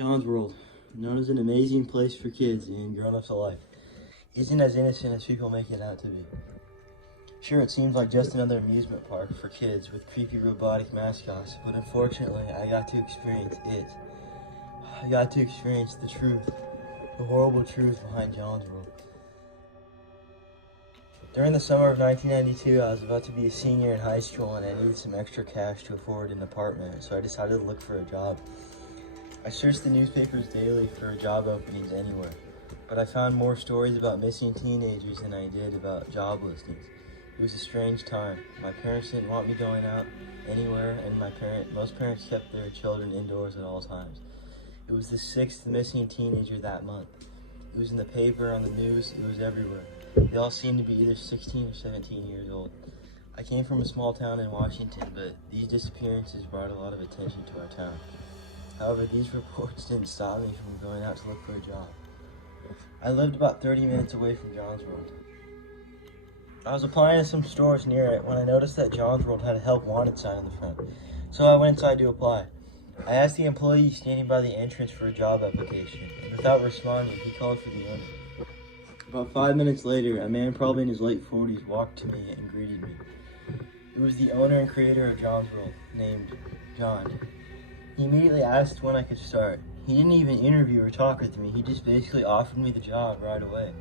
John's World, known as an amazing place for kids and grown-ups alike, isn't as innocent as people make it out to be. Sure, it seems like just another amusement park for kids with creepy robotic mascots, but unfortunately, I got to experience it. I got to experience the truth, the horrible truth behind John's World. During the summer of 1992, I was about to be a senior in high school and I needed some extra cash to afford an apartment, so I decided to look for a job. I searched the newspapers daily for job openings anywhere, but I found more stories about missing teenagers than I did about job listings. It was a strange time. My parents didn't want me going out anywhere, and most parents kept their children indoors at all times. It was the 6th missing teenager that month. It was in the paper, on the news, it was everywhere. They all seemed to be either 16 or 17 years old. I came from a small town in Washington, but these disappearances brought a lot of attention to our town. However, these reports didn't stop me from going out to look for a job. I lived about 30 minutes away from John's World. I was applying to some stores near it when I noticed that John's World had a help wanted sign in the front, so I went inside to apply. I asked the employee standing by the entrance for a job application, and without responding, he called for the owner. About 5 minutes later, a man probably in his late 40s walked to me and greeted me. It was the owner and creator of John's World, named John. He immediately asked when I could start. He didn't even interview or talk with me, he just basically offered me the job right away.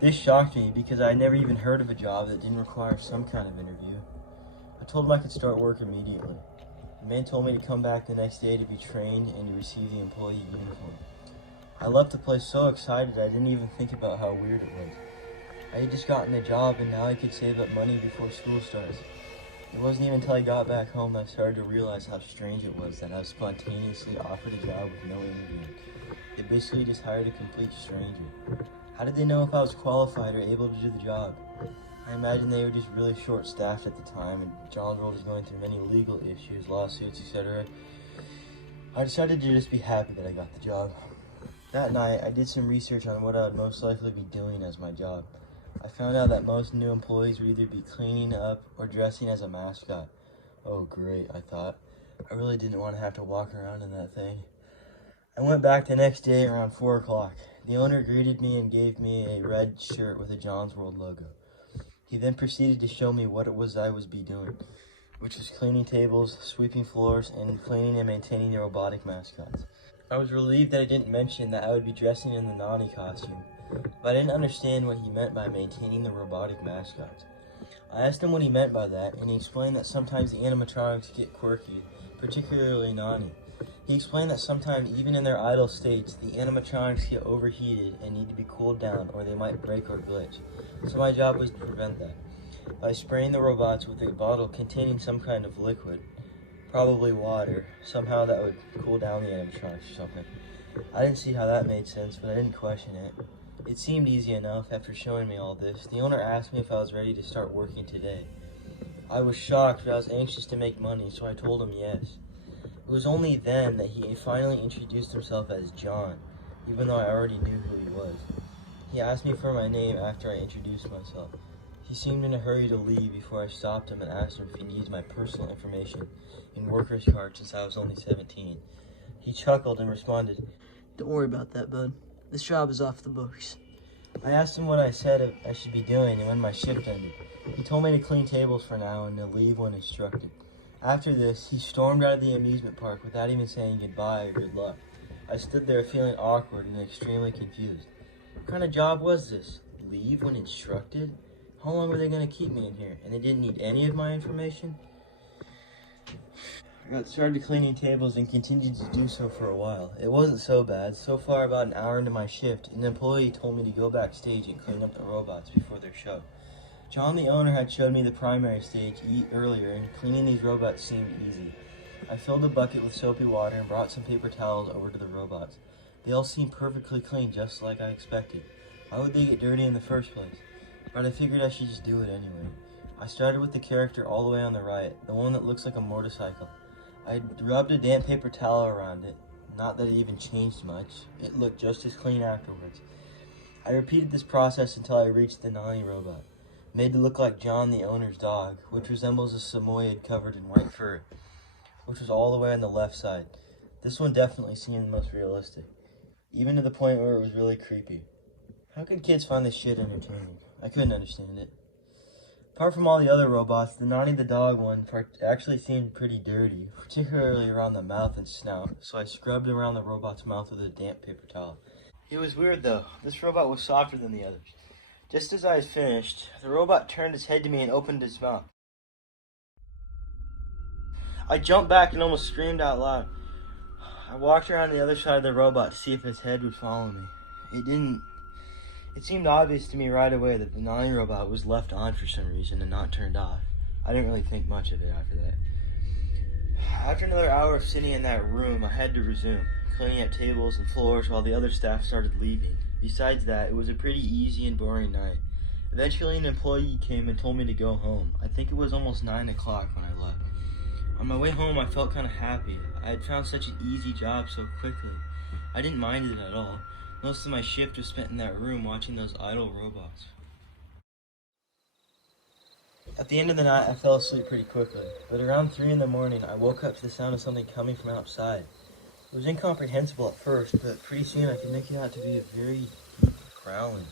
This shocked me because I had never even heard of a job that didn't require some kind of interview. I told him I could start work immediately. The man told me to come back the next day to be trained and to receive the employee uniform. I left the place so excited I didn't even think about how weird it was. I had just gotten a job and now I could save up money before school starts. It wasn't even until I got back home that I started to realize how strange it was that I was spontaneously offered a job with no interview. They basically just hired a complete stranger. How did they know if I was qualified or able to do the job? I imagine they were just really short-staffed at the time and John's World is going through many legal issues, lawsuits, etc. I decided to just be happy that I got the job. That night, I did some research on what I would most likely be doing as my job. I found out that most new employees would either be cleaning up or dressing as a mascot. Oh great, I thought. I really didn't want to have to walk around in that thing. I went back the next day around 4 o'clock. The owner greeted me and gave me a red shirt with a John's World logo. He then proceeded to show me what it was I was be doing, which was cleaning tables, sweeping floors, and cleaning and maintaining the robotic mascots. I was relieved that I didn't mention that I would be dressing in the Nani costume, but I didn't understand what he meant by maintaining the robotic mascots. I asked him what he meant by that, and he explained that sometimes the animatronics get quirky, particularly Nani. He explained that sometimes, even in their idle states, the animatronics get overheated and need to be cooled down or they might break or glitch. So my job was to prevent that by spraying the robots with a bottle containing some kind of liquid, probably water. Somehow that would cool down the animatronics or something. I didn't see how that made sense, but I didn't question it. It seemed easy enough after showing me all this. The owner asked me if I was ready to start working today. I was shocked, but I was anxious to make money, so I told him yes. It was only then that he finally introduced himself as John, even though I already knew who he was. He asked me for my name after I introduced myself. He seemed in a hurry to leave before I stopped him and asked him if he needed my personal information and worker's card since I was only 17. He chuckled and responded, "Don't worry about that, bud. This job is off the books." I asked him what I said I should be doing and when my shift ended. He told me to clean tables for now and to leave when instructed. After this, he stormed out of the amusement park without even saying goodbye or good luck. I stood there feeling awkward and extremely confused. What kind of job was this? Leave when instructed? How long were they going to keep me in here? And they didn't need any of my information? I got started cleaning tables and continued to do so for a while. It wasn't so bad. So far, about an hour into my shift, an employee told me to go backstage and clean up the robots before their show. John, the owner, had showed me the primary stage earlier, and cleaning these robots seemed easy. I filled a bucket with soapy water and brought some paper towels over to the robots. They all seemed perfectly clean, just like I expected. Why would they get dirty in the first place? But I figured I should just do it anyway. I started with the character all the way on the right, the one that looks like a motorcycle. I rubbed a damp paper towel around it. Not that it even changed much. It looked just as clean afterwards. I repeated this process until I reached the Nani robot, made to look like John, the owner's dog, which resembles a Samoyed covered in white fur, which was all the way on the left side. This one definitely seemed the most realistic, even to the point where it was really creepy. How could kids find this shit entertaining? I couldn't understand it. Apart from all the other robots, the Nani the dog one actually seemed pretty dirty, particularly around the mouth and snout, so I scrubbed around the robot's mouth with a damp paper towel. It was weird though. This robot was softer than the others. Just as I was finished, the robot turned his head to me and opened his mouth. I jumped back and almost screamed out loud. I walked around the other side of the robot to see if his head would follow me. It didn't. It seemed obvious to me right away that the Nani robot was left on for some reason and not turned off. I didn't really think much of it after that. After another hour of sitting in that room, I had to resume, cleaning up tables and floors while the other staff started leaving. Besides that, it was a pretty easy and boring night. Eventually, an employee came and told me to go home. I think it was almost 9 o'clock when I left. On my way home, I felt kind of happy. I had found such an easy job so quickly. I didn't mind it at all. Most of my shift was spent in that room watching those idle robots. At the end of the night, I fell asleep pretty quickly, but around 3 in the morning, I woke up to the sound of something coming from outside. It was incomprehensible at first, but pretty soon I could make it out to be a very deep growling.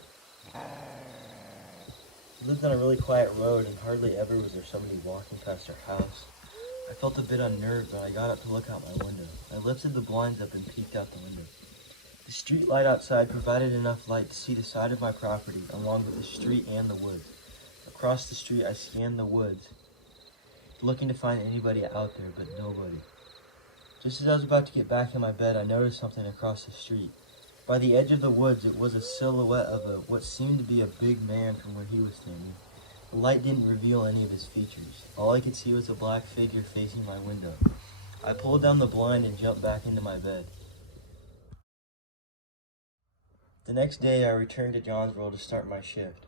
We lived on a really quiet road, and hardly ever was there somebody walking past our house. I felt a bit unnerved when I got up to look out my window. I lifted the blinds up and peeked out the window. The street light outside provided enough light to see the side of my property, along with the street and the woods. Across the street, I scanned the woods, looking to find anybody out there, but nobody. Just as I was about to get back in my bed, I noticed something across the street. By the edge of the woods, it was a silhouette of what seemed to be a big man from where he was standing. The light didn't reveal any of his features. All I could see was a black figure facing my window. I pulled down the blind and jumped back into my bed. The next day, I returned to Johnsville to start my shift.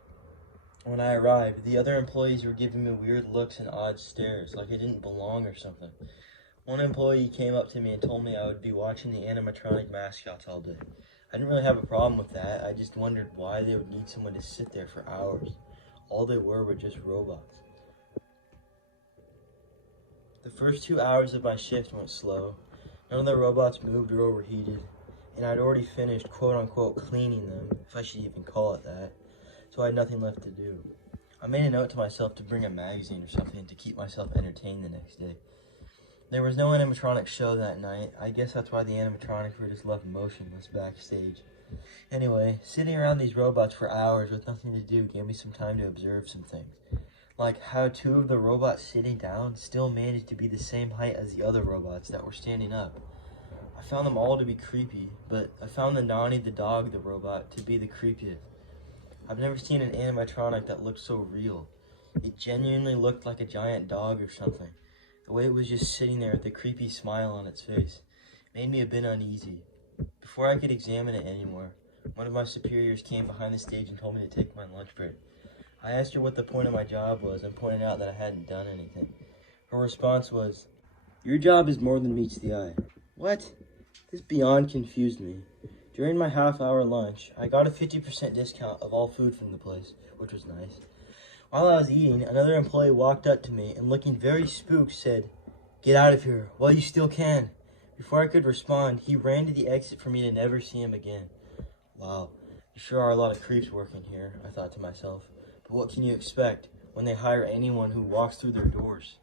When I arrived, the other employees were giving me weird looks and odd stares, like I didn't belong or something. One employee came up to me and told me I would be watching the animatronic mascots all day. I didn't really have a problem with that. I just wondered why they would need someone to sit there for hours. All they were just robots. The first 2 hours of my shift went slow. None of the robots moved or overheated, and I'd already finished quote-unquote cleaning them, if I should even call it that, so I had nothing left to do. I made a note to myself to bring a magazine or something to keep myself entertained the next day. There was no animatronic show that night. I guess that's why the animatronics were just left motionless backstage. Anyway, sitting around these robots for hours with nothing to do gave me some time to observe some things. Like how 2 of the robots sitting down still managed to be the same height as the other robots that were standing up. I found them all to be creepy, but I found the Nani the dog, the robot, to be the creepiest. I've never seen an animatronic that looked so real. It genuinely looked like a giant dog or something. The way it was just sitting there with a creepy smile on its face made me a bit uneasy. Before I could examine it anymore, one of my superiors came behind the stage and told me to take my lunch break. I asked her what the point of my job was and pointed out that I hadn't done anything. Her response was, "Your job is more than meets the eye." What? This beyond confused me. During my half-hour lunch, I got a 50% discount of all food from the place, which was nice. While I was eating, another employee walked up to me and looking very spooked said, "Get out of here while you still can." Before I could respond, he ran to the exit for me to never see him again. Wow, there sure are a lot of creeps working here, I thought to myself. But what can you expect when they hire anyone who walks through their doors?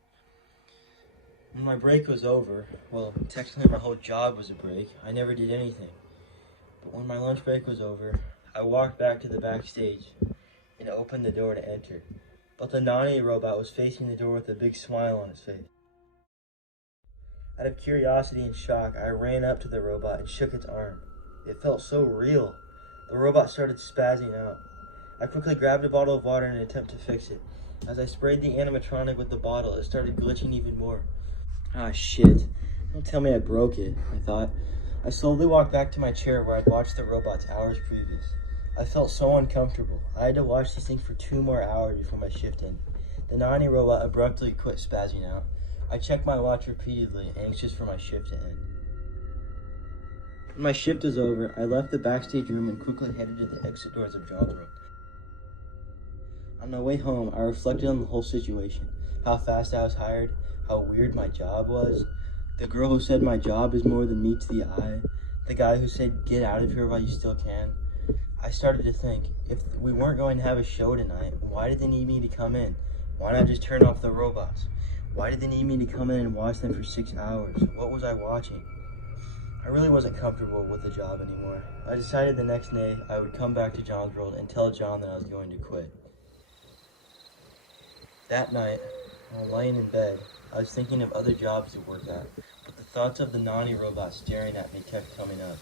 When my break was over, well, technically my whole job was a break. I never did anything. But when my lunch break was over, I walked back to the backstage and opened the door to enter. But the Nani robot was facing the door with a big smile on its face. Out of curiosity and shock, I ran up to the robot and shook its arm. It felt so real. The robot started spazzing out. I quickly grabbed a bottle of water in an attempt to fix it. As I sprayed the animatronic with the bottle, it started glitching even more. Ah, shit. Don't tell me I broke it, I thought. I slowly walked back to my chair where I'd watched the robots hours previous. I felt so uncomfortable. I had to watch these things for 2 more hours before my shift ended. The Nani robot abruptly quit spazzing out. I checked my watch repeatedly, anxious for my shift to end. When my shift was over, I left the backstage room and quickly headed to the exit doors of John's room. On my way home, I reflected on the whole situation, how fast I was hired, how weird my job was. The girl who said my job is more than meets the eye. The guy who said get out of here while you still can. I started to think, if we weren't going to have a show tonight, why did they need me to come in? Why not just turn off the robots? Why did they need me to come in and watch them for 6 hours? What was I watching? I really wasn't comfortable with the job anymore. I decided the next day I would come back to John's World and tell John that I was going to quit. That night, while laying in bed, I was thinking of other jobs to work at, but the thoughts of the naughty robot staring at me kept coming up.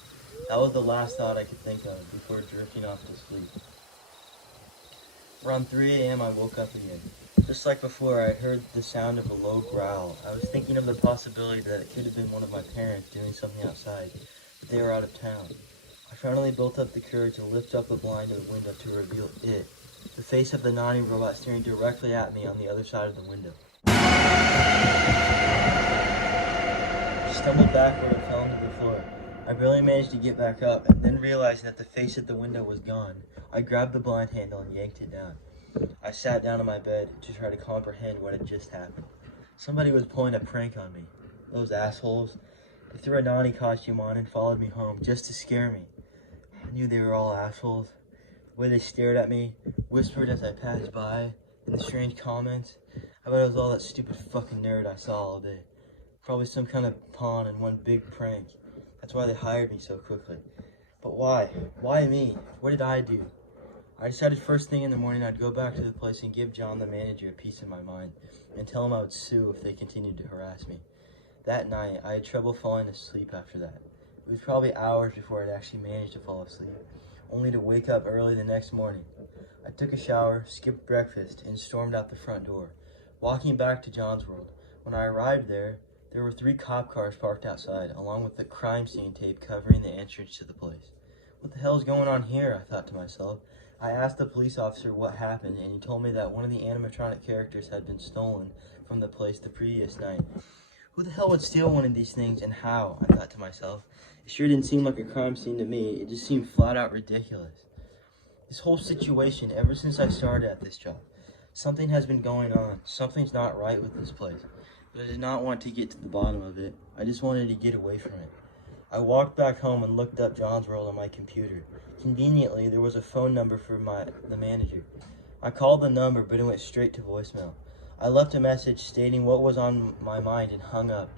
That was the last thought I could think of before drifting off to sleep. Around 3 a.m. I woke up again. Just like before, I heard the sound of a low growl. I was thinking of the possibility that it could have been one of my parents doing something outside, but they were out of town. I finally built up the courage to lift up the blind of the window to reveal it, the face of the naughty robot staring directly at me on the other side of the window. I stumbled backward and fell onto the floor. I barely managed to get back up, and then realizing that the face at the window was gone, I grabbed the blind handle and yanked it down. I sat down on my bed to try to comprehend what had just happened. Somebody was pulling a prank on me. Those assholes. They threw a naughty costume on and followed me home just to scare me. I knew they were all assholes. The way they stared at me, whispered as I passed by, and the strange comments. I bet it was all that stupid fucking nerd I saw all day. Probably some kind of pawn in one big prank. That's why they hired me so quickly. But why? Why me? What did I do? I decided first thing in the morning I'd go back to the place and give John, the manager, a piece of my mind and tell him I would sue if they continued to harass me. That night, I had trouble falling asleep after that. It was probably hours before I'd actually managed to fall asleep, only to wake up early the next morning. I took a shower, skipped breakfast, and stormed out the front door, walking back to John's World. When I arrived there were 3 cop cars parked outside, along with the crime scene tape covering the entrance to the place. What the hell is going on here? I thought to myself. I asked the police officer what happened, and he told me that one of the animatronic characters had been stolen from the place the previous night. Who the hell would steal one of these things, and how? I thought to myself. It sure didn't seem like a crime scene to me. It just seemed flat out ridiculous. This whole situation, ever since I started at this job, something has been going on. Something's not right with this place. But I did not want to get to the bottom of it. I just wanted to get away from it. I walked back home and looked up John's World on my computer. Conveniently, there was a phone number for the manager. I called the number, but it went straight to voicemail. I left a message stating what was on my mind and hung up.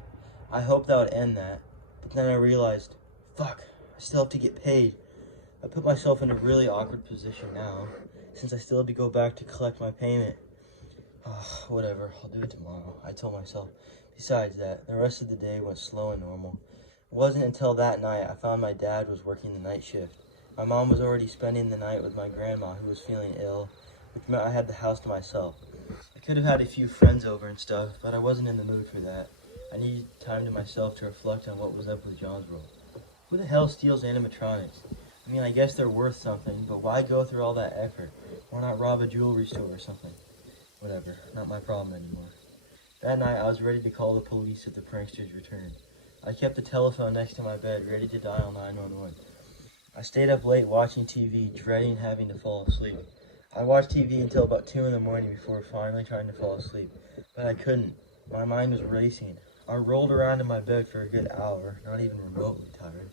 I hoped that would end that, but then I realized, fuck, I still have to get paid. I put myself in a really awkward position now, since I still had to go back to collect my payment. Whatever, I'll do it tomorrow, I told myself. Besides that, the rest of the day went slow and normal. It wasn't until that night I found my dad was working the night shift. My mom was already spending the night with my grandma, who was feeling ill, which meant I had the house to myself. I could have had a few friends over and stuff, but I wasn't in the mood for that. I needed time to myself to reflect on what was up with John's World. Who the hell steals animatronics? I mean, I guess they're worth something, but why go through all that effort? Why not rob a jewelry store or something? Whatever, not my problem anymore. That night, I was ready to call the police if the pranksters returned. I kept the telephone next to my bed, ready to dial 911. I stayed up late watching TV, dreading having to fall asleep. I watched TV until about 2 in the morning before finally trying to fall asleep, but I couldn't. My mind was racing. I rolled around in my bed for a good hour, not even remotely tired.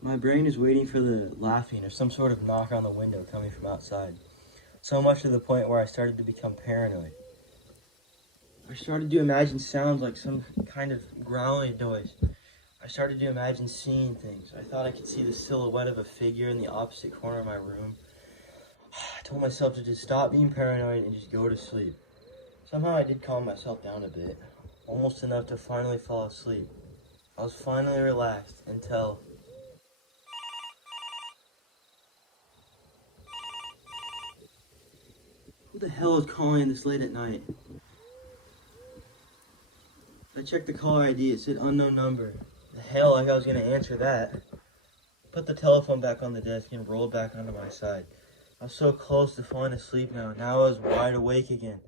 My brain is waiting for the laughing or some sort of knock on the window coming from outside. So much to the point where I started to become paranoid. I started to imagine sounds like some kind of growling noise. I started to imagine seeing things. I thought I could see the silhouette of a figure in the opposite corner of my room. I told myself to just stop being paranoid and just go to sleep. Somehow I did calm myself down a bit, almost enough to finally fall asleep. I was finally relaxed until... Who the hell is calling this late at night? I checked the caller ID, it said unknown number. The hell, like I was gonna answer that. Put the telephone back on the desk and rolled back onto my side. I was so close to falling asleep now. Now I was wide awake again.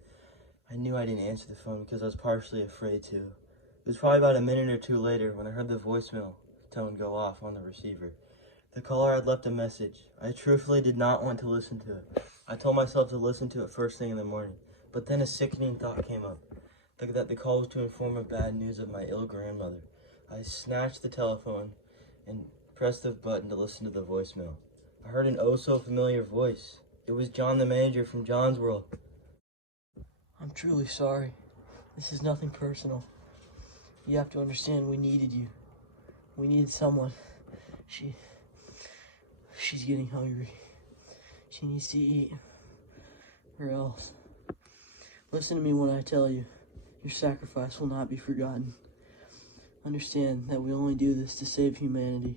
I knew I didn't answer the phone because I was partially afraid to. It was probably about a minute or two later when I heard the voicemail tone go off on the receiver. The caller had left a message. I truthfully did not want to listen to it. I told myself to listen to it first thing in the morning, but then a sickening thought came up. That the call was to inform of bad news of my ill grandmother. I snatched the telephone and pressed the button to listen to the voicemail. I heard an oh-so-familiar voice. It was John the manager from John's World. I'm truly sorry. This is nothing personal. You have to understand we needed you. We needed someone. She's getting hungry. She needs to eat. Or else. Listen to me when I tell you. Your sacrifice will not be forgotten. Understand that we only do this to save humanity.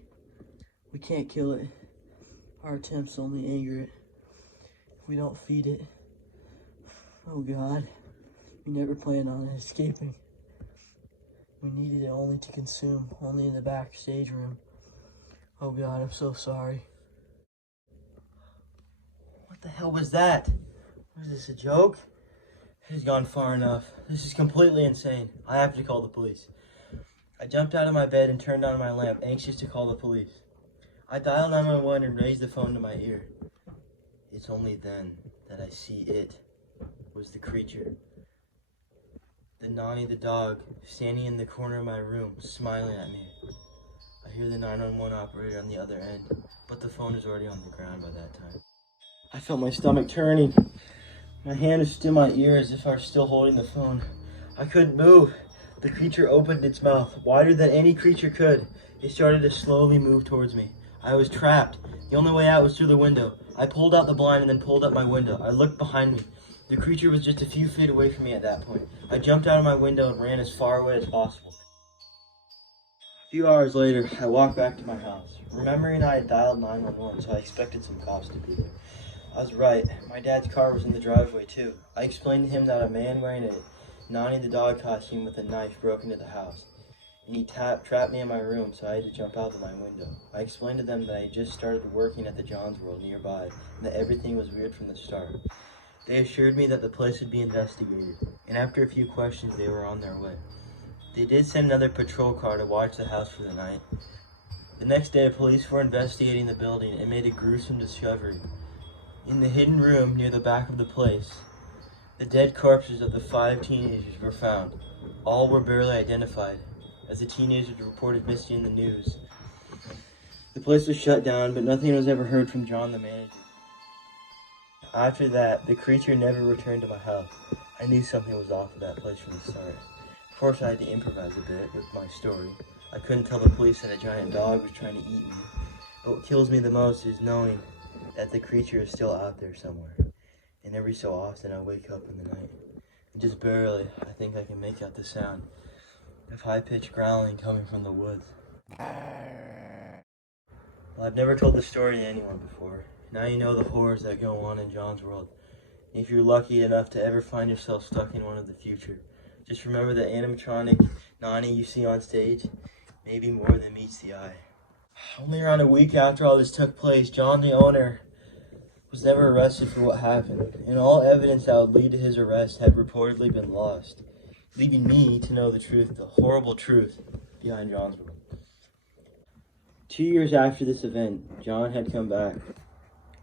We can't kill it. Our attempts only anger it. If we don't feed it, oh God, we never planned on it escaping. We needed it only to consume, only in the backstage room. Oh God, I'm so sorry. What the hell was that? Was this a joke? It has gone far enough. This is completely insane. I have to call the police. I jumped out of my bed and turned on my lamp, anxious to call the police. I dialed 911 and raised the phone to my ear. It's only then that I see it was the creature. The Nani the dog, standing in the corner of my room, smiling at me. I hear the 911 operator on the other end, but the phone is already on the ground by that time. I felt my stomach turning. My hand was to my ear as if I were still holding the phone. I couldn't move. The creature opened its mouth, wider than any creature could. It started to slowly move towards me. I was trapped. The only way out was through the window. I pulled out the blind and then pulled up my window. I looked behind me. The creature was just a few feet away from me at that point. I jumped out of my window and ran as far away as possible. A few hours later, I walked back to my house, remembering I had dialed 911, so I expected some cops to be there. I was right. My dad's car was in the driveway too. I explained to him that a man wearing a Nani the dog costume with a knife broke into the house, and he trapped me in my room, so I had to jump out of my window. I explained to them that I had just started working at the John's World nearby, and that everything was weird from the start. They assured me that the place would be investigated, and after a few questions, they were on their way. They did send another patrol car to watch the house for the night. The next day, police were investigating the building and made a gruesome discovery. In the hidden room near the back of the place, the dead corpses of the 5 teenagers were found. All were barely identified, as the teenagers were reported missing in the news. The place was shut down, but nothing was ever heard from John the manager. After that, the creature never returned to my house. I knew something was off with that place from the start. Of course, I had to improvise a bit with my story. I couldn't tell the police that a giant dog was trying to eat me. But what kills me the most is knowing that the creature is still out there somewhere. And every so often I wake up in the night. And just barely, I think I can make out the sound of high-pitched growling coming from the woods. Well, I've never told this story to anyone before. Now you know the horrors that go on in John's World. If you're lucky enough to ever find yourself stuck in one of the future, just remember the animatronic Nani you see on stage may be more than meets the eye. Only around a week after all this took place, John, the owner, was never arrested for what happened, and all evidence that would lead to his arrest had reportedly been lost, leaving me to know the truth, the horrible truth behind John's World. 2 years after this event, John had come back,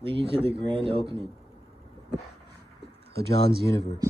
leading to the grand opening of John's universe.